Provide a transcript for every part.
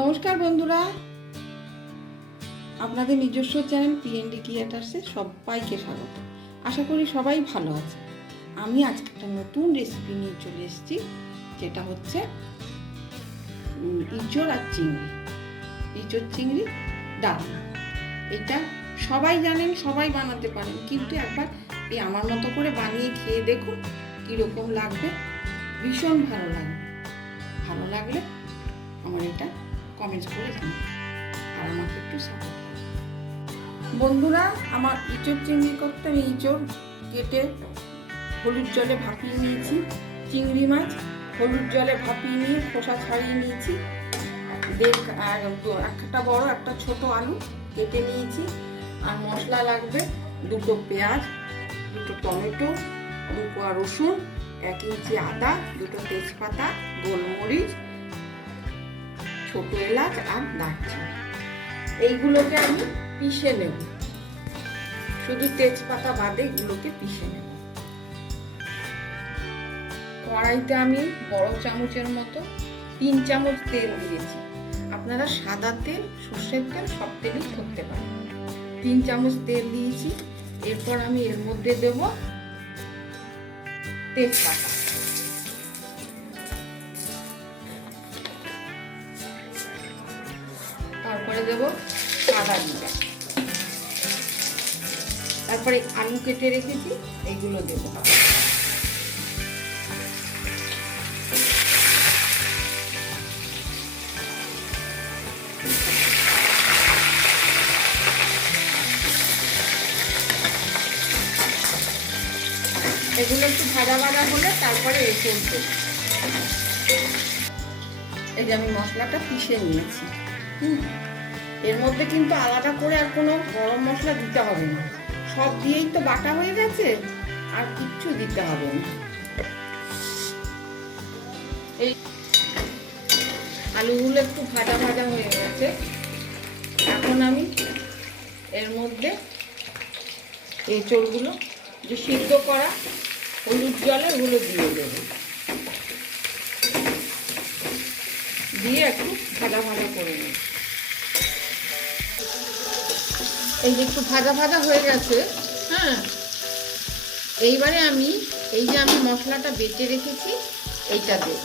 নমস্কার বন্ধুরা, আপনাদের নিজস্ব চ্যানেল পিএনডি ক্রিয়েটার্সে সবাইকে স্বাগত। আশা করি সবাই ভালো আছে। আমি আজকে একটা নতুন রেসিপি নিয়ে চলে এসেছি, যেটা হচ্ছে ইঁচড় আর চিংড়ি, ইঁচড় চিংড়ি ডালনা। এটা সবাই জানেন, সবাই বানাতে পারেন, কিন্তু একবার এই আমার মতো করে বানিয়ে খেয়ে দেখুন কীরকম লাগবে। ভীষণ ভালো লাগবে। ভালো লাগলে আমার এটা কমেন্টস করে জানাবেন আর আমাকে একটু সাপোর্ট করুন। বন্ধুরা, আমার ইঁচড় চিংড়ি করতে আমি ইঁচড় কেটে হলুদ জলে ভাপিয়ে নিয়েছি। চিংড়ি মাছ হলুদ জলে ভাপিয়ে নিয়ে খোসা ছাড়িয়ে নিয়েছি। একটা বড় একটা ছোট আলু কেটে নিয়েছি। আর মশলা লাগবে দুটো পেঁয়াজ, দুটো টমেটো, 2 কোয়া রসুন, 1 ইঞ্চি আদা, দুটো তেজপাতা, গোলমরিচ, ছোট এলাচ আর দারচিনি। এইগুলোকে আমি পিষে নেব, শুধু তেজপাতা বাদে এগুলোকে পিষে নেব। কড়াইতে আমি বড় চামচের মতো 3 চামচ তেল দিয়েছি। আপনারা সাদা তেল, সর্ষের তেল, সব তেলই করতে পারেন। 3 চামচ তেল দিয়েছি। এরপর আমি এর মধ্যে দেব তেজপাতা, তারপরে দেব আদা জিরা, তারপরে আলু কেটে রেখেছি এইগুলো দেব। এগুলো একটু ভাজা ভাজা হলে তারপরে এঁচড় দেব। এই যে আমি মশলাটা পিষে নিয়েছি। এর মধ্যে কিন্তু আলাদা করে আর কোনো গরম মশলা দিতে হবে না, সব দিয়েই তো বাটা হয়ে গেছে, আর কিচ্ছু দিতে হবে না। এই আলুগুলো একটু ভাজা ভাজা হয়ে গেছে। এখন আমি এর মধ্যে এঁচড়গুলো যে সিদ্ধ করা হলুদ জলে ওগুলো দিয়ে দেবো, দিয়ে একটু ভাজা ভাজা করে নেব। এই যে একটু ভাজা ভাজা হয়ে গেছে, হ্যাঁ, এইবারে আমি এই যে আমি মশলাটা বেটে রেখেছি এইটা দেব।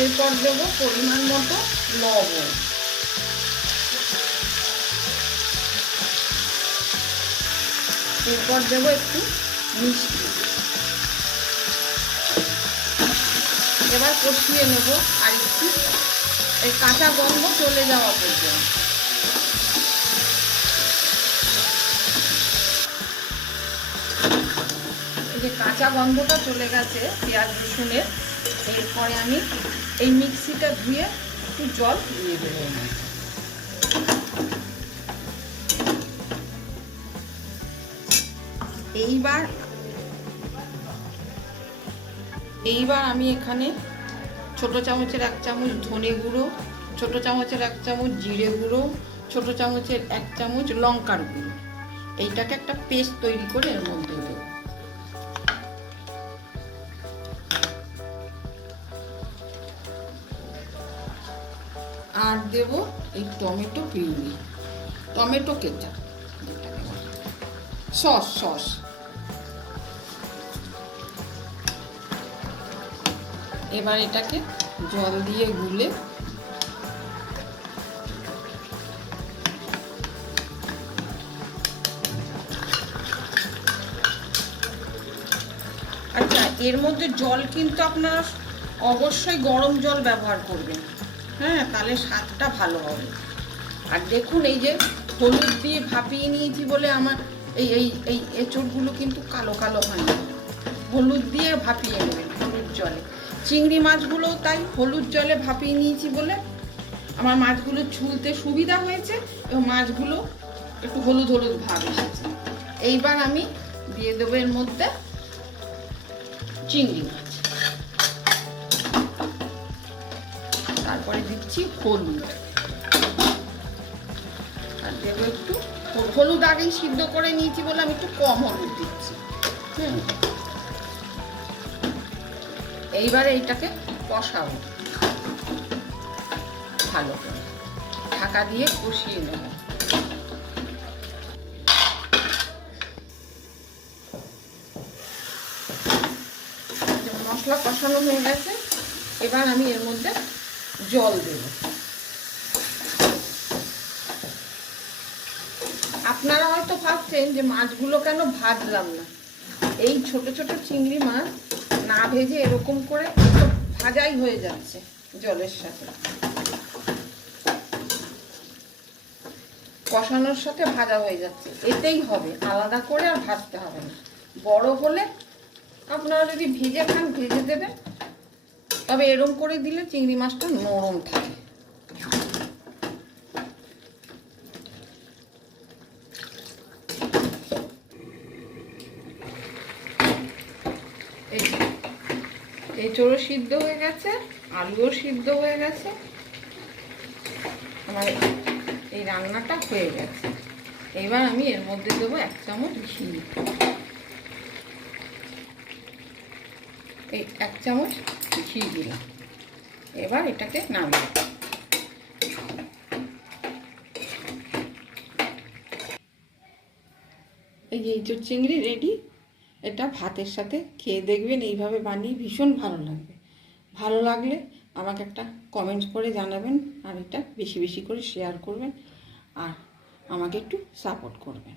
এরপর দেবো পরিমাণ মতো লবণ, এরপর দেবো একটু মিষ্টি। এবার কষিয়ে নেব আর একটু এই কাঁচা গন্ধ চলে যাওয়া পর্যন্ত। এই যে কাঁচা গন্ধটা চলে গেছে পেঁয়াজ রসুনের, এরপরে আমি এই মিক্সিটা ধুয়ে একটু জল দিয়ে দেবো। এইবার আমি এখানে ছোট চামচের 1 চামচ ধনে গুঁড়ো, ছোট চামচের 1 চামচ জিরে গুঁড়ো, ছোট চামচের 1 চামচ লঙ্কার গুঁড়ো, এইটাকে একটা পেস্ট তৈরি করে এর মধ্যে দেবো। আর দেব এই tomato puree, tomato ketchup, sauce. এবার এটাকে জল দিয়ে গুলে আচ্ছা, এর মধ্যে জল কিন্তু আপনারা অবশ্যই গরম জল ব্যবহার করবেন, হ্যাঁ, তাহলে স্বাদটা ভালো হবে। আর দেখুন, এই যে হলুদ দিয়ে ভাপিয়ে নিয়েছি বলে আমার এই এই এই এঁচড়গুলো কিন্তু কালো কালো হয়নি। হলুদ দিয়ে ভাপিয়ে নেবেন, হলুদ জলে। চিংড়ি মাছগুলোও তাই হলুদ জলে ভাপিয়ে নিয়েছি বলে আমার মাছগুলো ছুলতে সুবিধা হয়েছে এবং মাছগুলো একটু হলুদ হলুদ ভাব এসেছে। এইবার আমি দিয়ে দেবো এর মধ্যে চিংড়ি মাছ, তারপরে দিচ্ছি হলুদ, আর দেবো একটু হলুদ। আগেই সিদ্ধ করে নিয়েছি বলে আমি একটু কম হলুদ দিচ্ছি। এইবারে এইটাকে কষাবো ভালো করে, ঢাকা দিয়ে কষিয়ে নেব। মশলা কষানো হয়ে গেছে, এবার আমি এর মধ্যে জল দেব। আপনারা হয়তো ভাবছেন যে মাছগুলো কেন ভাজলাম না। এই ছোট ছোট চিংড়ি মাছ না ভেজে এরকম করে ভাজাই হয়ে যাচ্ছে জলের সাথে, কষানোর সাথে ভাজা হয়ে যাচ্ছে। এতেই হবে, আলাদা করে আর ভাজতে হবে না। বড় হলে আপনারা যদি ভেজে খান ভেজে দেবেন, তবে এরকম করে দিলে চিংড়ি মাছটা নরম থাকে। এঁচোড়ও সিদ্ধ হয়ে গেছে, আলুও সিদ্ধ হয়ে গেছে, আমার এই রান্নাটা হয়ে গেছে। এবার আমি এর মধ্যে দেবো 1 চামচ ঘি, এই 1 চামচ ঘি দিলাম। এবার এটাকে নামিয়ে, এই যে এঁচোড় চিংড়ি রেডি। এটা ভাতের সাথে খেয়ে দেখবেন, এইভাবে বানিয়ে ভীষণ ভালো লাগবে। ভালো লাগলে আমাকে একটা কমেন্টস করে জানাবেন, আর এটা বেশি বেশি করে শেয়ার করবেন, আর আমাকে একটু সাপোর্ট করবেন।